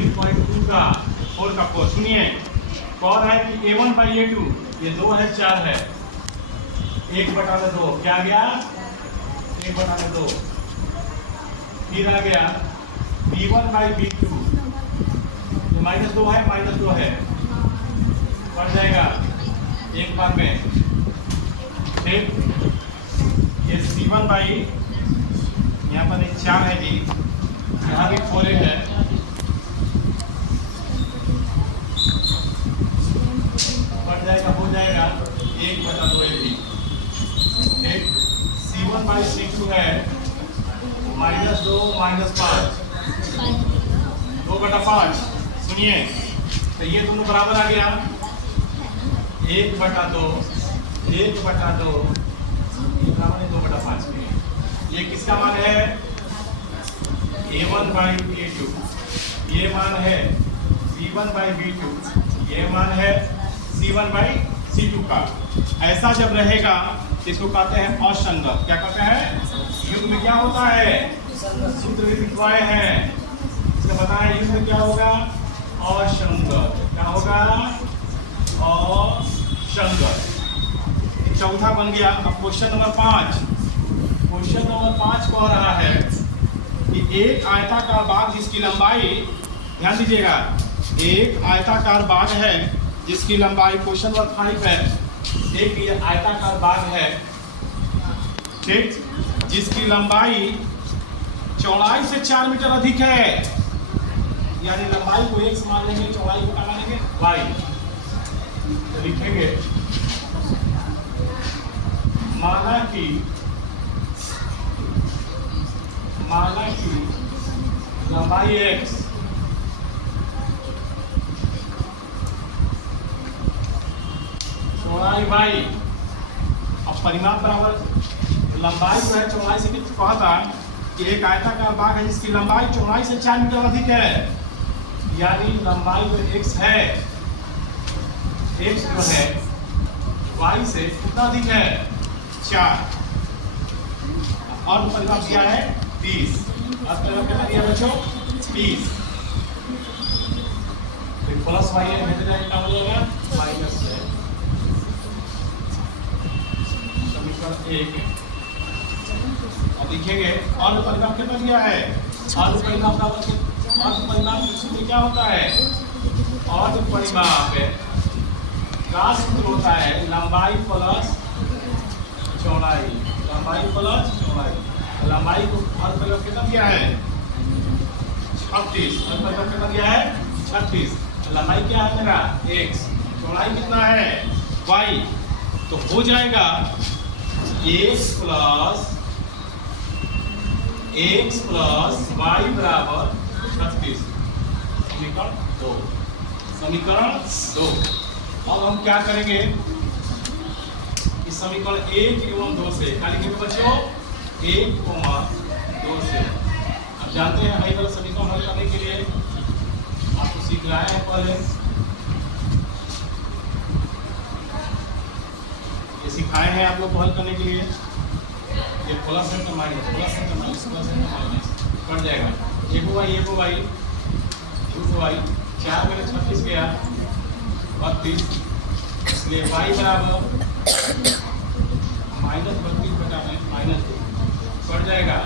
3.2 का 4 का 4। सुनिए कौन है कि A1/A2 ये 2 है 4 है 1/2 क्या आ गया 1/2। फिर आ गया B1/B2 ये -2 है -2 है पड़ जाएगा एक बार में। फिर ये C1 बाई यहाँ पर एक 4 है जी यहाँ भी 4 है बढ़ जाएगा हो जाएगा 1/2 भी। एक C1/C2 है -2 -5 2/5। सुनिए तो ये दोनों बराबर आ गया 1/2 1/2 2/5 में। ये किसका मान है A1/A2 ये मान है B1/B2 ये मान है C1/C2 का। ऐसा जब रहेगा इसको कहते हैं असंगत। क्या कहते हैं युग्म में क्या होता है सूत्र भी लिखवाए हैं इसका बताएं युग्म में क्या होगा असंगत। क्या होगा असंगत। चौथा बन गया। अब क्वेश्चन नंबर 5 कह रहा है कि एक आयताकार बाग जिसकी लंबाई ध्यान दीजिएगा एक आयताकार बाग है जिसकी लंबाई क्वेश्चन नंबर 5 है। एक ये आयताकार बाग है ठीक जिसकी लंबाई चौड़ाई से 4 मीटर अधिक है यानी लंबाई को x मान लेंगे चौड़ाई को क्या मानेंगे y। तो लिखेंगे माना कि लंबाई x चौड़ाई y। अब परिमाप बराबर लंबाई जो है चौड़ाई से कितना कहता कि एक आयताकार बाग है जिसकी लंबाई चौड़ाई से 4 मीटर अधिक है यानी लंबाई जो x है x जो है y से कितना अधिक है 4 और परिमाप दिया है 30। अब कितना दिया बच्चों 30 प्लस y है भेज जाएगा क्या हो जाएगा माइनस है। समीकरण 1 अब लिखेंगे और परिमाप कितना दिया है और परिमाप सूत्र क्या होता है और परिमाप का सूत्र होता है लंबाई प्लस चौड़ाई। लंबाई प्लस चौड़ाई लंबाई को और परिमाप कितना दिया है 36 और परिमाप कितना दिया है 36। लंबाई क्या है मेरा x चौड़ाई कितना है y। तो हो जाएगा x प्लस y बराबर 36। समीकरण 2। अब हम क्या करेंगे इस समीकरण 1 एवं 2 से क्या लिखेंगे बच्चों 1, 2 से। अब जानते हैं हल समीकरण हल करने के लिए आपको सीख रहा है पहले ये सिखाए हैं आप लोग को हल करने के लिए। ये प्लस है तो माइनस प्लस है तो माइनस प्लस है तो माइनस कट जाएगा 1y 4 में 36 गया 32 इसलिए y बराबर -32 बटा में -2 कट जाएगा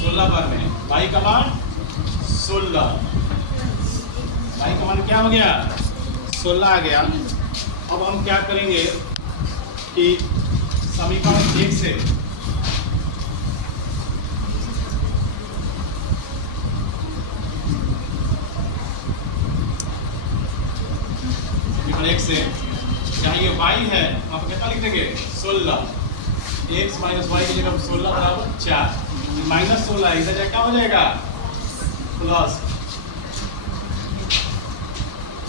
16 बार में y का मान 16 y का मान क्या हो गया 16 आ गया। अब हम क्या करेंगे कि समीकरण 1 से समीकरण 1 से जहाँ ये y है वहाँ पर कितना लिख देंगे 16 x माइनस y की जगह 16 बराबर 4 -16 इधर क्या हो जाएगा प्लस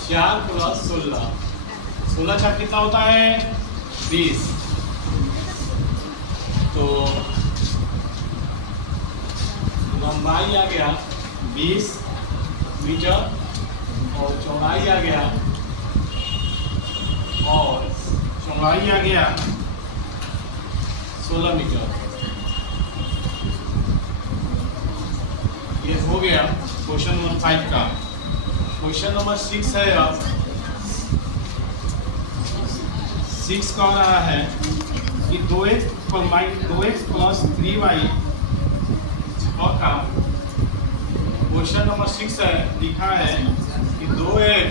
4 प्लस 16 16 कितना होता है 20। तो लंबाई आ गया 20 मीटर और चौड़ाई आ गया 16 मीटर। ये हो गया क्वेश्चन नंबर 5 का। क्वेश्चन नंबर 6 है। अब 6 कह रहा है कि 2x प्लस 3y का क्वेश्चन नंबर 6 है। लिखा है कि 2x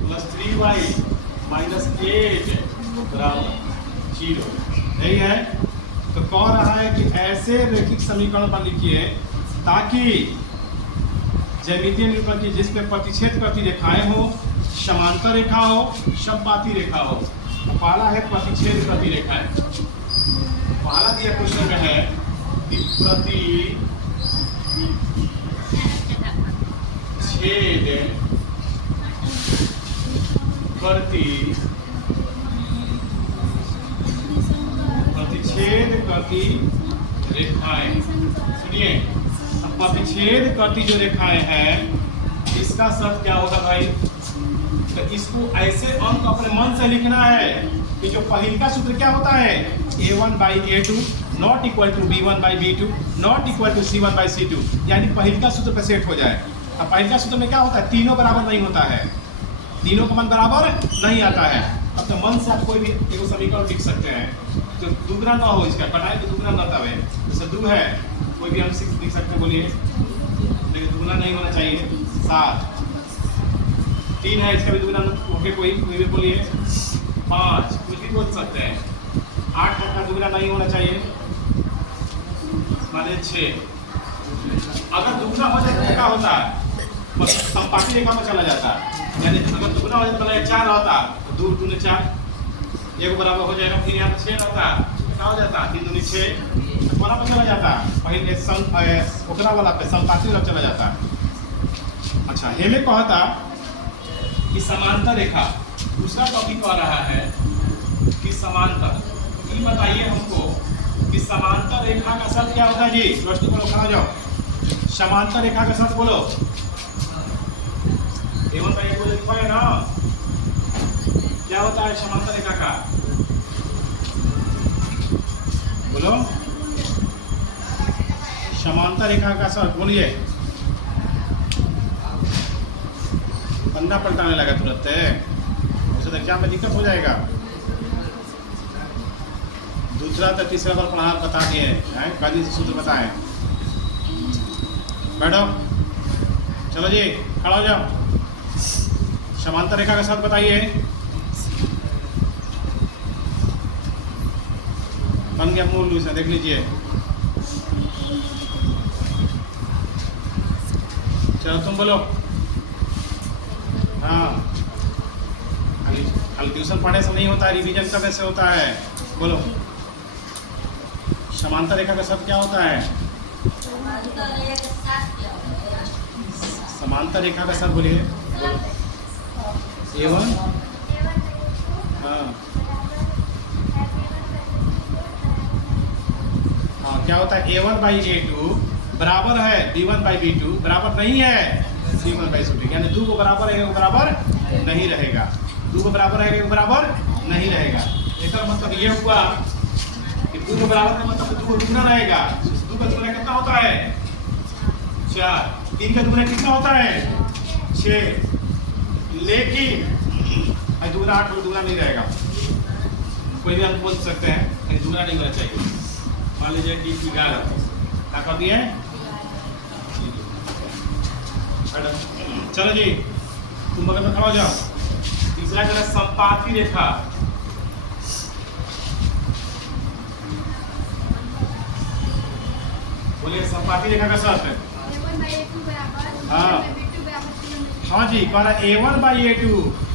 प्लस 3y माइनस 8 बराबर 0। यही है। तो कह रहा है कि ऐसे रैखिक समीकरण पर लिखिए ताकि ज्यामितीय निरूपण की जिसमें प्रतिच्छेद करती रेखाएं हो, समांतर रेखा हो, समपाती रेखा हो। पहला है प्रतिच्छेद करती रेखाएं। पहला दिया क्वेश्चन में है कि प्रतिच्छेद करती रेखाएं। सुनिए, प्रतिच्छेद करती जो रेखाएं हैं इसका शर्त क्या होगा भाई? तो इसको ऐसे अंक अपने मन से लिखना है कि जो पहले का सूत्र क्या होता है, a1/a2 not equal to b1/b2 not equal to c1/c2। यानी पहले का सूत्र पे सेट हो जाए। अब पहले का सूत्र में क्या होता है, तीनों बराबर नहीं होता है, तीनों का मन बराबर नहीं आता है। अब तो मन से आप कोई भी एक समीकरण लिख सकते हैं तो दुगना ना हो, इसका बनाए तो दुगना ना तब है। जैसे 2 है, कोई भी हम 6 लिख सकते हैं, बोलिए, लेकिन दुगना नहीं होना चाहिए। 7 3 है, इसका भी दुगना होके कोई भी बोलिए। 5 कुछ भी बोल सकते हैं। 8 का दुगना नहीं होना चाहिए, माने 6। अगर दुगना हो जाए तो क्या होता है, समपाती रेखा में चला जाता है। यानी अगर दुगना हो जाए तो 4 होता, तो 2 दूनी 4 1 बराबर हो जाएगा। फिर यहाँ पर 6 होता, क्या हो जाता, 3 दूनी 6 कोना पर चला जाता, पहले ओकरा वाला पे समपाती वाला चला जाता। अच्छा, ये में कहता कि समांतर रेखा। दूसरा टॉपिक कह रहा है कि समांतर। ये बताइए हमको कि समांतर रेखा का शब्द क्या होता है जी? रोशनी बोलो, खड़ा जाओ। समांतर रेखा का शब्द बोलो। एवं का एक बोले लिखा है ना, क्या होता है समांतर रेखा का? बोलो, समांतर रेखा का शब्द बोलिए। पन्ना पलटाने लगा तुरंत, उसे तो एग्जाम में दिक्कत हो जाएगा। दूसरा तो तीसरा बार पढ़ा बता दिए हैं, पहले से सूत्र बताएं। बैठो, चलो जी, खड़ा हो जाओ। समांतर रेखा का शब्द बताइए। बन गया मूल रूप से, देख लीजिए। चलो तुम बोलो। हाँ, खाली ट्यूशन पढ़ने से नहीं होता है, रिवीजन करने से होता है। बोलो, समांतर रेखा का शब्द क्या होता है? समांतर रेखा का शब्द बोलिए। A1, हाँ हाँ, क्या होता है? A1/A2 बराबर है B1/B2 बराबर नहीं है C1/C2। यानी 2 को बराबर रहेगा, वो बराबर नहीं रहेगा। 2 को बराबर रहेगा, वो बराबर नहीं रहेगा। इसका मतलब ये हुआ कि 2 को बराबर का मतलब 2 को दुगना रहेगा। 2 का दुगना कितना होता है? 4। 3 का दुगना कितना होता है? 6। लेकिन दुगना 8 को दुगना नहीं रहेगा। कोई भी हम बोल सकते हैं, लेकिन दुगना नहीं होना चाहिए। मान लीजिए कि 11 क्या कर दिए? चलो जी, तुम बगल में खड़ा हो जाओ। तीसरा क्या है? समपाती रेखा। बोलिए, समपाती रेखा का शर्त है। हाँ हाँ जी, कह रहा A1/A2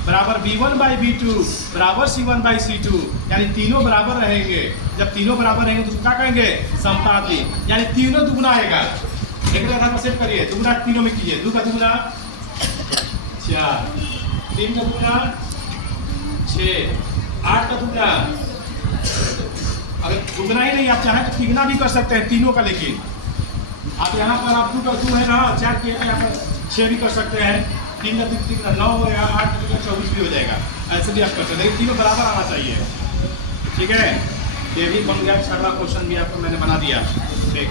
बराबर B1/B2 बराबर C1/C2। यानी तीनों बराबर रहेंगे। जब तीनों बराबर रहेंगे तो क्या कहेंगे? समपाती। यानी तीनों दुगना आएगा। एक आधार पर सेट करिए, दुगना तीनों में कीजिए। 2 का दुगना 4, 3 का दुगना 6, 8 का दुगना। अगर दुगना ही नहीं आप चाहें तो तिगना भी कर सकते हैं तीनों का। लेकिन आप यहाँ पर आप 2 का 2 है ना, 4 के यहाँ पर 6 भी कर सकते हैं। 3 का 9 हो या 8 का 24 भी हो जाएगा। ऐसे भी आप कर सकते हैं, लेकिन तीनों बराबर आना चाहिए। ठीक है, ये भी बन गया। 6वां क्वेश्चन भी आपको मैंने बना दिया। ठीक।